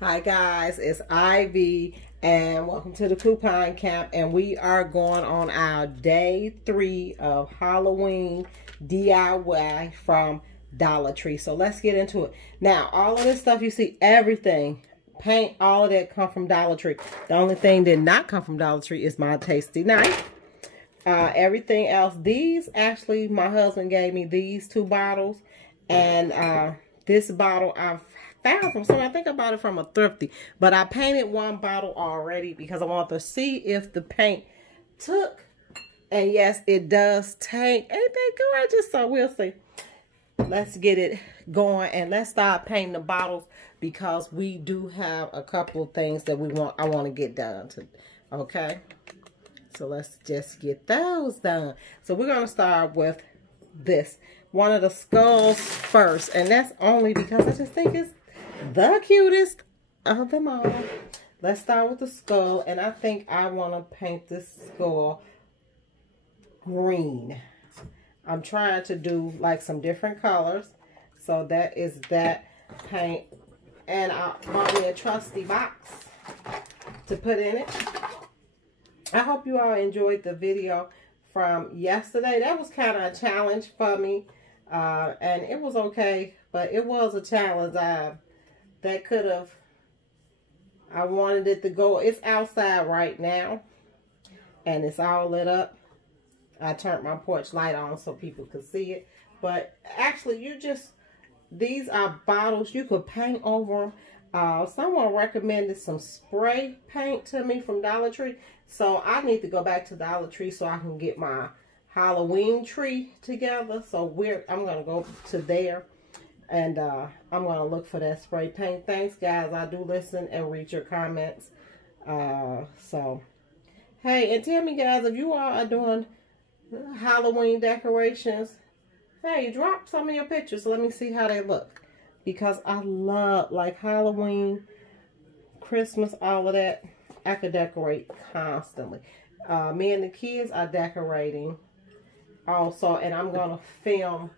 Hi guys, it's Ivy and welcome to the coupon camp, and we are going on our day 3 of Halloween DIY from Dollar Tree. So let's get into it. Now, all of this stuff you see, everything, paint, all of that come from Dollar Tree. The only thing that did not come from Dollar Tree is my tasty knife. Everything else, these actually, my husband gave me these 2 bottles, and this bottle I've found from somewhere. I think I bought it from a thrifty, but I painted 1 bottle already because I want to see if the paint took. And yes, it does take. Ain't that gorgeous? So we'll see. Let's get it going and let's start painting the bottles because we do have a couple of things that I want to get done to. Okay, so let's just get those done. So we're gonna start with this, one of the skulls first, and that's only because I just think it's the cutest of them all. Let's start with the skull, and I think I want to paint this skull green. I'm trying to do like some different colors, so that is that paint. And I bought me a trusty box to put in it. I hope you all enjoyed the video from yesterday. That was kind of a challenge for me, and it was okay, but it was a challenge. I wanted it to go. It's outside right now, and it's all lit up. I turned my porch light on so people could see it. But actually, these are bottles. You could paint over them. Someone recommended some spray paint to me from Dollar Tree. So I need to go back to Dollar Tree so I can get my Halloween tree together. So I'm going to go to there. And I'm going to look for that spray paint. Thanks, guys. I do listen and read your comments. So, hey, and tell me, guys, if you all are doing Halloween decorations, hey, drop some of your pictures. So let me see how they look. Because I love, like, Halloween, Christmas, all of that. I could decorate constantly. Me and the kids are decorating also. And I'm going to film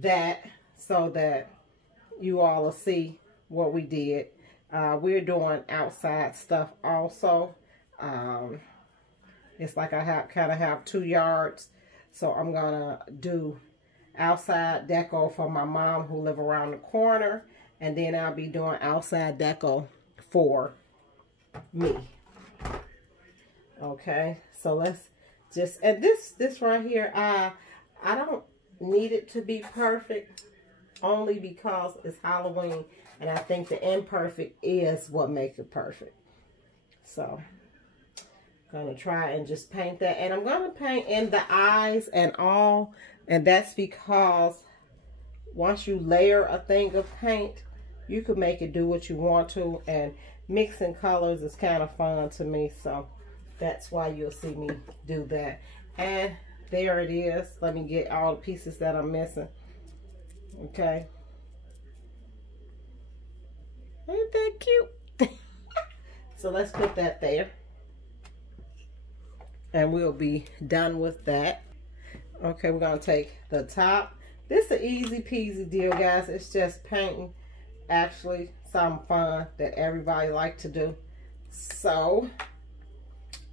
that so that you all will see what we did. We're doing outside stuff also. It's like I kind of have 2 yards. So I'm going to do outside deco for my mom who live around the corner. And then I'll be doing outside deco for me. Okay. So let's just, and this right here, I don't need it to be perfect. Only because it's Halloween, and I think the imperfect is what makes it perfect. So, I'm going to try and just paint that. And I'm going to paint in the eyes and all. And that's because once you layer a thing of paint, you can make it do what you want to. And mixing colors is kind of fun to me. So, that's why you'll see me do that. And there it is. Let me get all the pieces that I'm missing. Okay. Ain't that cute? So let's put that there. And we'll be done with that. Okay, we're going to take the top. This is an easy peasy deal, guys. It's just painting. Actually, something fun that everybody like to do. So,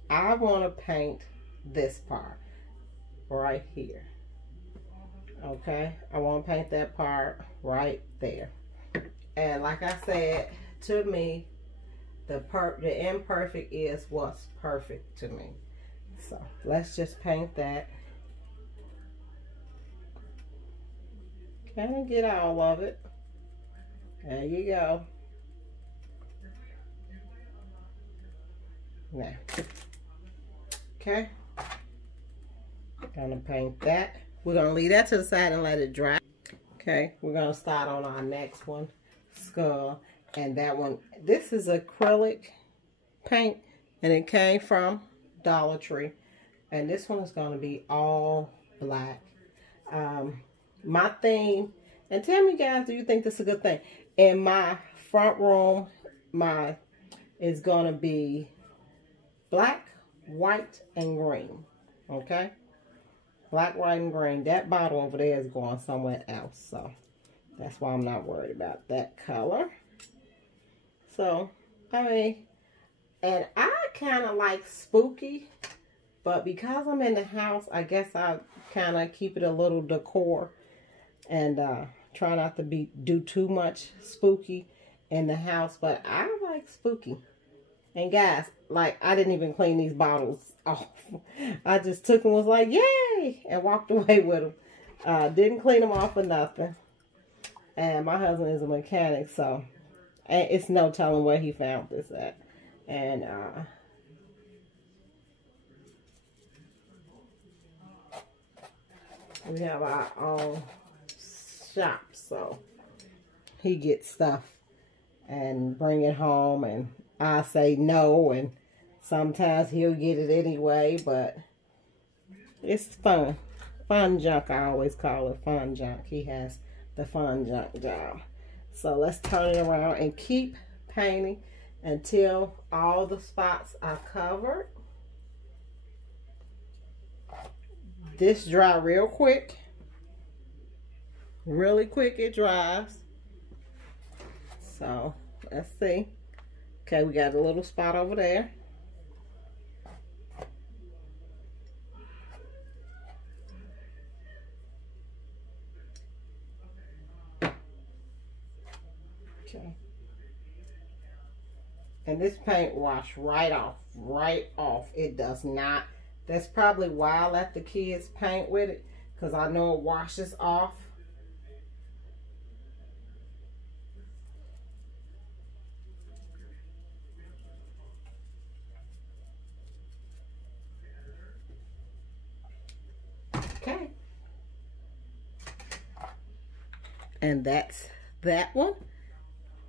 I want to paint this part right here. Okay, I want to paint that part right there. And like I said, to me, the imperfect is what's perfect to me. So let's just paint that. Kind of get all of it. There you go. Now, okay, gonna paint that. We're going to leave that to the side and let it dry. Okay, we're going to start on our next one, skull. And that one, this is acrylic paint, and it came from Dollar Tree. And this one is going to be all black. My theme, and tell me, guys, do you think this is a good thing? In my front room, is going to be black, white, and green. Okay? Black, white, and green. That bottle over there is going somewhere else. So, that's why I'm not worried about that color. So, I mean, and I kind of like spooky, but because I'm in the house, I guess I kind of keep it a little decor and try not to do too much spooky in the house. But I like spooky. And guys, like, I didn't even clean these bottles off. I just took them, was like, yay, and walked away with them. Didn't clean them off or nothing. And my husband is a mechanic, so and it's no telling where he found this at. And we have our own shop, so he gets stuff and bring it home, and I say no, and sometimes he'll get it anyway, but it's fun. Fun junk, I always call it fun junk. He has the fun junk job. So let's turn it around and keep painting until all the spots are covered. This dry real quick. Really quick it dries. So let's see. Okay, we got a little spot over there. Okay. And this paint wash right off. It does not. That's probably why I let the kids paint with it, because I know it washes off. Okay. And that's that one.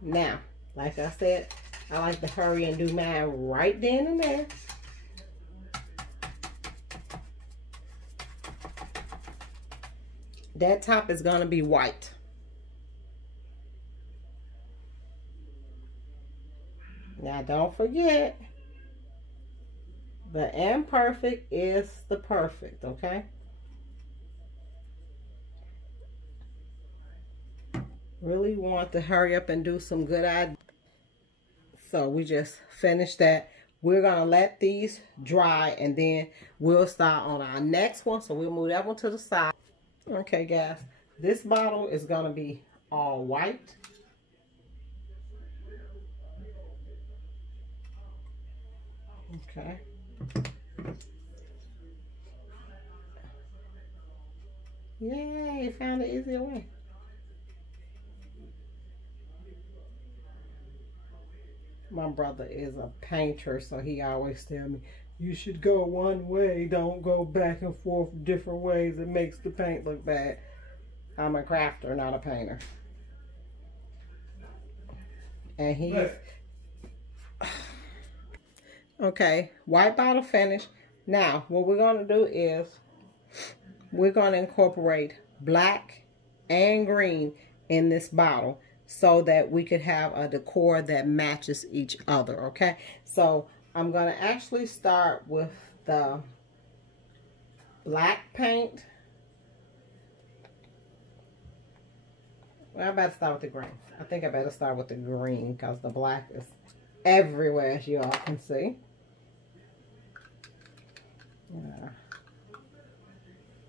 Now, like I said, I like to hurry and do mine right then and there. That top is going to be white. Now, don't forget, the imperfect is the perfect, okay? Really want to hurry up and do some good ideas. So we just finished that. We're going to let these dry, and then we'll start on our next one. So we'll move that one to the side. Okay, guys. This bottle is going to be all white. Okay. Yay, found an easier way. My brother is a painter, so he always tells me, you should go one way, don't go back and forth different ways. It makes the paint look bad. I'm a crafter, not a painter. And he's... Okay, white bottle finished. Now, what we're going to do is we're going to incorporate black and green in this bottle, so that we could have a decor that matches each other, okay? So I'm going to actually start with the black paint. Well, I better start with the green. I think I better start with the green because the black is everywhere, as you all can see. Yeah.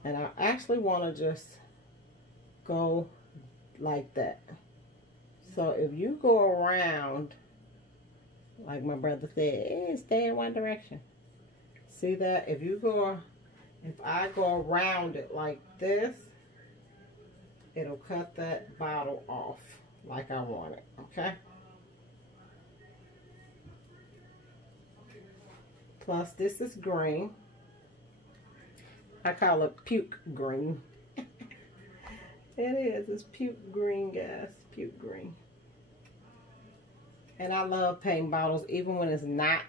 And I actually want to just go like that. So if you go around, like my brother said, stay in one direction. See that? If I go around it like this, it'll cut that bottle off like I want it, okay? Plus this is green. I call it puke green. It is. It's puke green, guys. Puke green. And I love painting bottles, even when it's not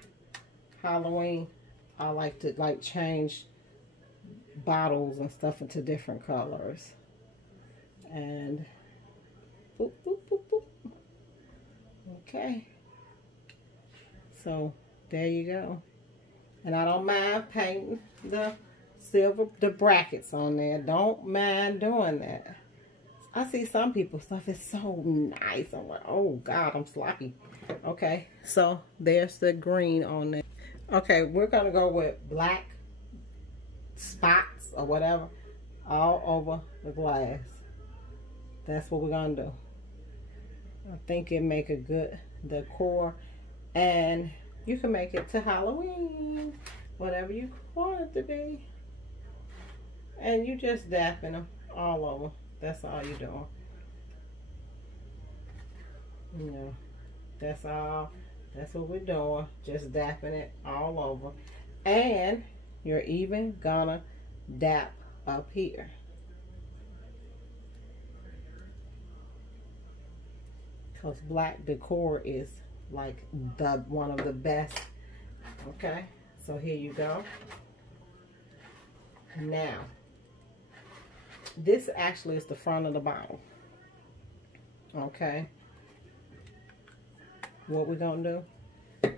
Halloween. I like to change bottles and stuff into different colors. And boop, boop, boop, boop. Okay. So there you go. And I don't mind painting the brackets on there. Don't mind doing that. I see some people's stuff is so nice. I'm like, oh God, I'm sloppy. Okay, so there's the green on there. Okay, we're gonna go with black spots or whatever all over the glass. That's what we're gonna do. I think it make a good decor, and you can make it to Halloween, whatever you want it to be. And you just dapping them all over. That's all you're doing. You know, that's all. That's what we're doing. Just dapping it all over. And you're even gonna dap up here. Because black decor is like one of the best. Okay, so here you go. Now, this actually is the front of the bottle. Okay, what we're gonna do?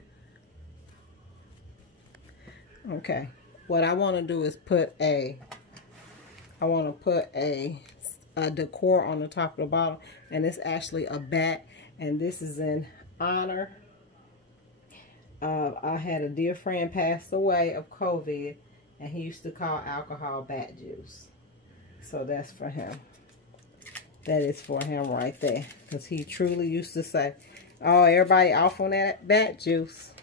Okay, what I want to do is put a decor on the top of the bottle, and it's actually a bat, and this is in honor of, I had a dear friend passed away of COVID, and he used to call alcohol bat juice. So that's for him. That is for him right there, because he truly used to say, oh, everybody off on that bat juice.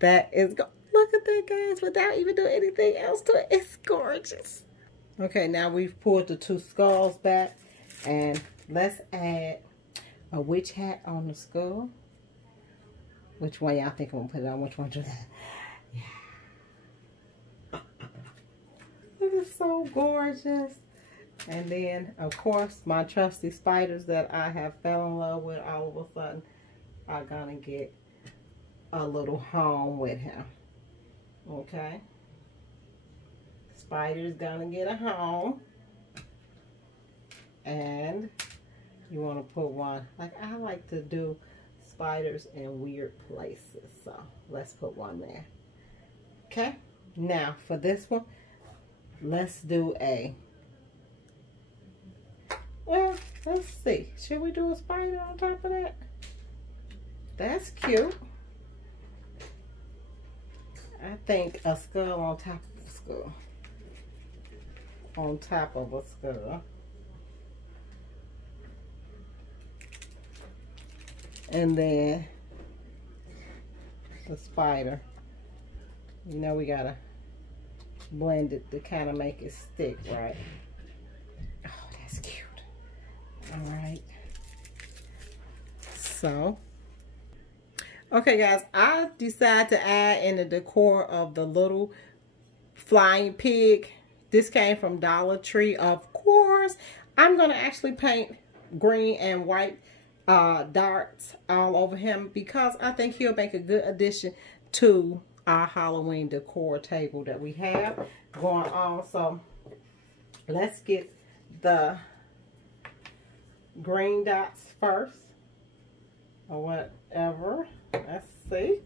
That is, look at that, guys, without even doing anything else to it. It's gorgeous. Okay, now we've pulled the two skulls back, and let's add a witch hat on the skull. Which one y'all think I'm gonna put it on? Which one? Yeah. It is so gorgeous. And then, of course, my trusty spiders that I have fell in love with all of a sudden are gonna get a little home with him. Okay. Spider's gonna get a home. And you want to put one, like I like to do spiders in weird places, so let's put one there. Okay, now for this one, let's do well, let's see, should we do a spider on top of that? That's cute. I think a skull on top of a skull. On top of a skull. And then the spider. You know we gotta blend it to kind of make it stick, right? Oh, that's cute. All right. So, okay guys, I decided to add in the decor of the little flying pig. This came from Dollar Tree, of course. I'm gonna actually paint green and white darts all over him, because I think he'll make a good addition to our Halloween decor table that we have going on. So let's get the green dots first, or whatever. Let's see.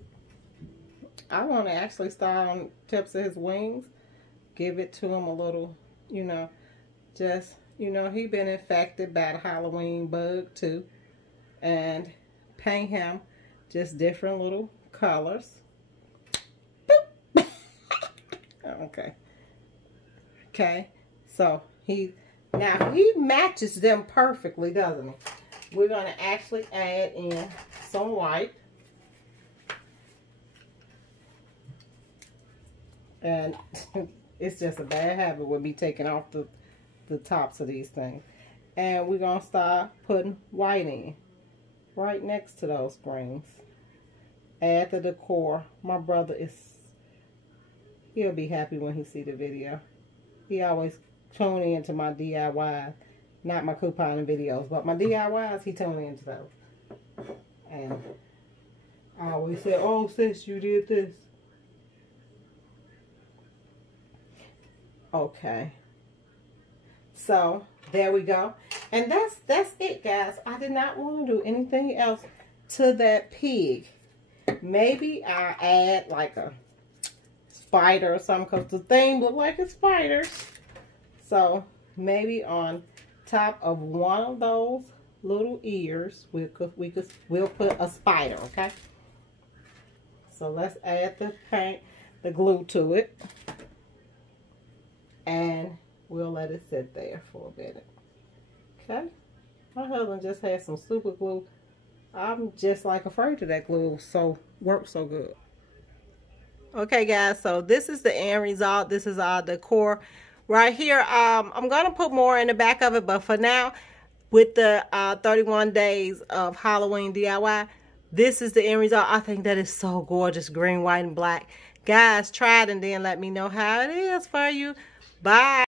I want to actually start on tips of his wings, give it to him a little, you know, just, you know, he been infected by the Halloween bug too. And paint him just different little colors. Boop. Okay. Okay. So now he matches them perfectly, doesn't he? We're gonna actually add in some white. And it's just a bad habit with me taking off the tops of these things. And we're gonna start putting white in. Right next to those greens. Add the decor. My brother he'll be happy when he see the video. He always tune into my DIY, not my couponing videos, but my DIYs, he tune into those. And I always say, oh sis, you did this. Okay. So there we go. And that's it, guys. I did not want to do anything else to that pig. Maybe I'll add like a spider or something, because the thing look like a spider. So maybe on top of one of those little ears, we'll put a spider, okay? So let's add the paint, the glue to it. And we'll let it sit there for a minute. Okay? My husband just had some super glue. I'm just like afraid of that glue. So works so good. Okay guys, so this is the end result. This is our decor. Right here, I'm gonna put more in the back of it, but for now, with the 31 days of Halloween DIY, this is the end result. I think that is so gorgeous. Green, white, and black. Guys, try it and then let me know how it is for you. Bye.